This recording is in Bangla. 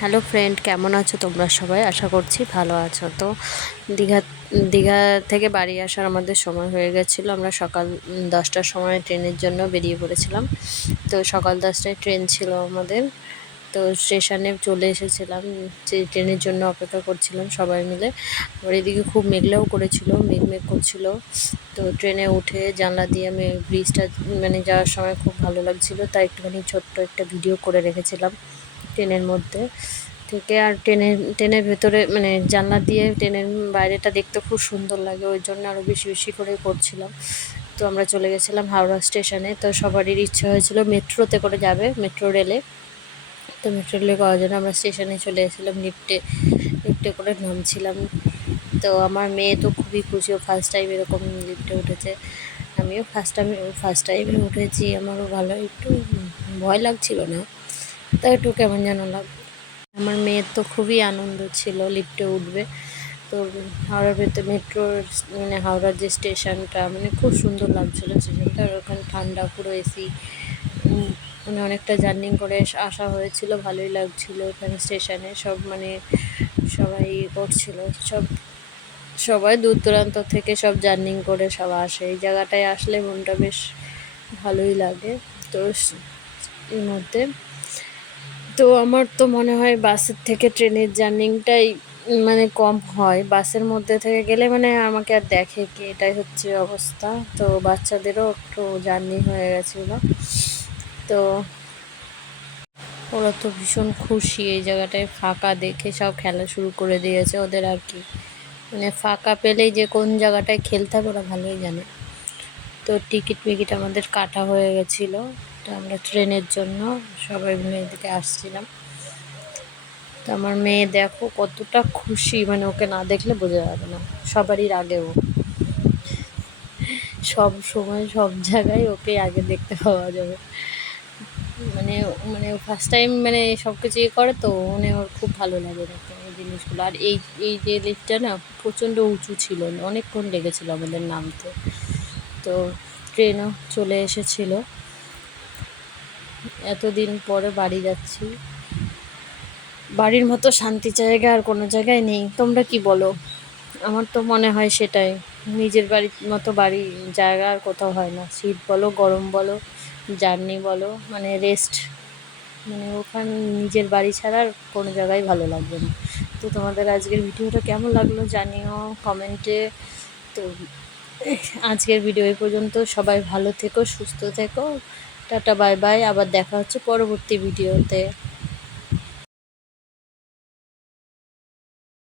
হ্যালো ফ্রেন্ড, কেমন আছো তোমরা সবাই? আশা করছি ভালো আছো। তো দীঘা দীঘা থেকে বাড়ি আসার আমাদের সময় হয়ে গেছিলো। আমরা সকাল 10টার সময় ট্রেনের জন্য বেরিয়ে পড়েছিলাম। তো সকাল 10টায় ট্রেন ছিল আমাদের। তো স্টেশনে চলে এসেছিলাম, যে ট্রেনের জন্য অপেক্ষা করছিলাম সবাই মিলে। আর এদিকে খুব মেঘলাও করেছিল, মেঘ করছিল। তো ট্রেনে উঠে জানলা দিয়ে আমি ব্রিজটা মানে যাওয়ার সময় খুব ভালো লাগছিল, তাই একটুখানি ছোট্ট একটা ভিডিও করে রেখেছিলাম ট্রেনের মধ্যে থেকে। আর ট্রেনের ভেতরে মানে জানলা দিয়ে ট্রেনের বাইরেটা দেখতে খুব সুন্দর লাগে, ওই জন্য আরও বেশি বেশি করে করছিলাম। তো আমরা চলে গেছিলাম হাওড়া স্টেশনে। তো সবারই ইচ্ছা হয়েছিল মেট্রোতে করে যাবে, মেট্রো রেলে। তো মেট্রো রেলে করার জন্য আমরা স্টেশনে চলে এসেছিলাম, লিফটে করে নামছিলাম। তো আমার মেয়ে তো খুবই খুশি, ও ফার্স্ট টাইম এরকম লিফটে উঠেছে। আমিও ফার্স্ট টাইমে উঠেছি, আমারও ভালো একটু ভয় লাগছিল না, তা একটু কেমন যেন লাগবে। আমার মেয়ের তো খুবই আনন্দ ছিল লিফটে উঠবে। তো হাওড়ার ভেতর মেট্রোর মানে হাওড়ার যে স্টেশনটা মানে খুব সুন্দর লাগছিলো স্টেশনটা। আর ওখানে ঠান্ডা, পুরো এসি, মানে অনেকটা জার্নি করে আসা হয়েছিল, ভালোই লাগছিলো। ওখানে স্টেশনে সব মানে সবাই করছিল, সবাই দূর দূরান্ত থেকে সব জার্নি করে সব আসে। এই জায়গাটায় আসলে মনটা বেশ ভালোই লাগে। তো এর মধ্যে তো আমার তো মনে হয় বাসের থেকে ট্রেনের জার্নিটাই মানে কম হয়। বাসের মধ্যে থেকে গেলে মানে আমাকে আর দেখে কি, এটাই হচ্ছে অবস্থা। তো বাচ্চাদেরও একটু জার্নি হয়ে গেছিলো, তো ওরা তো ভীষণ খুশি। এই জায়গাটায় ফাঁকা দেখে সব খেলা শুরু করে দিয়েছে ওদের, আর কি মানে ফাঁকা পেলেই যে কোন জায়গাটায় খেলতে হবে ওরা ভালোই জানে। তো টিকিট আমাদের কাটা হয়ে গেছিলো। তো আমরা ট্রেনের জন্য সবাই মিলে এদিকে আসছিলাম। তো আমার মেয়ে দেখো কতটা খুশি, মানে ওকে না দেখলে বোঝা যাবে না। সবারই আগে ও, সব সময় সব জায়গায় ওকে আগে দেখতে পাওয়া যাবে। মানে মানে ফার্স্ট টাইম মানে সব কিছু ইয়ে করে, তো মানে ওর খুব ভালো লাগে দেখতে এই জিনিসগুলো। আর এই যে লিফটটা না প্রচণ্ড উঁচু ছিল, অনেকক্ষণ লেগেছিলো আমাদের নামতে। তো ট্রেনও চলে এসেছিলো, এতদিন পরে বাড়ি যাচ্ছি। বাড়ির মতো শান্তি জায়গা আর কোনো জায়গায় নেই, তোমরা কি বলো? আমার তো মনে হয় সেটাই, নিজের বাড়ির মতো জায়গা আর কোথাও হয় না। শীত বলো, গরম বলো, জার্নি বলো, মানে রেস্ট, মানে ওখানে নিজের বাড়ি ছাড়া আর কোনো জায়গায় ভালো লাগবে না। তো তোমাদের আজকের ভিডিওটা কেমন লাগলো জানিও কমেন্টে। তো আজকের ভিডিও এই পর্যন্ত। সবাই ভালো থেকো, সুস্থ থেকো, টাটা বাই বাই। আবার দেখা হচ্ছে পরবর্তী ভিডিওতে।